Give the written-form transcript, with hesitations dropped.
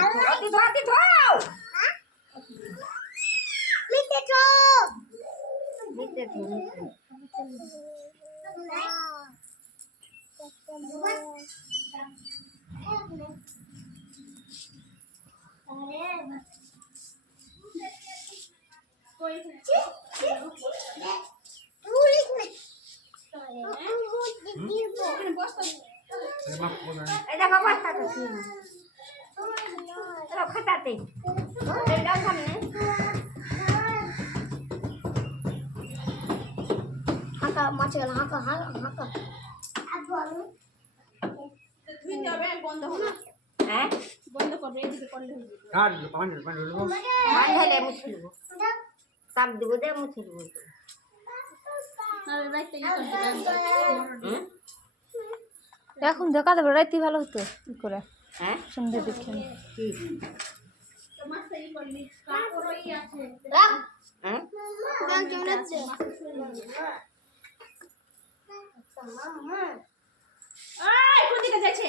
হাতি ধর মিটে তো মিটে তো এটা বাবা টাকা ছিল চলো খাটাতে এই দাও সামনে হাঁকা মাছ গেল হাঁকা হাঁকা তুই যাবে বন্ধ হবে হ্যাঁ বন্ধ করবে এদিকে করলে হবে কাট পানি হলো পানি হলে মুছলবো তাপ দেব দে মুছলবো এখন দেখা যাবে রাইতে ভালো হতো কি করে হ্যাঁ সন্ধ্যে দেখে ঠিক হ্যাঁ কেমন আছে মামা এই কোন দিকে যাচ্ছে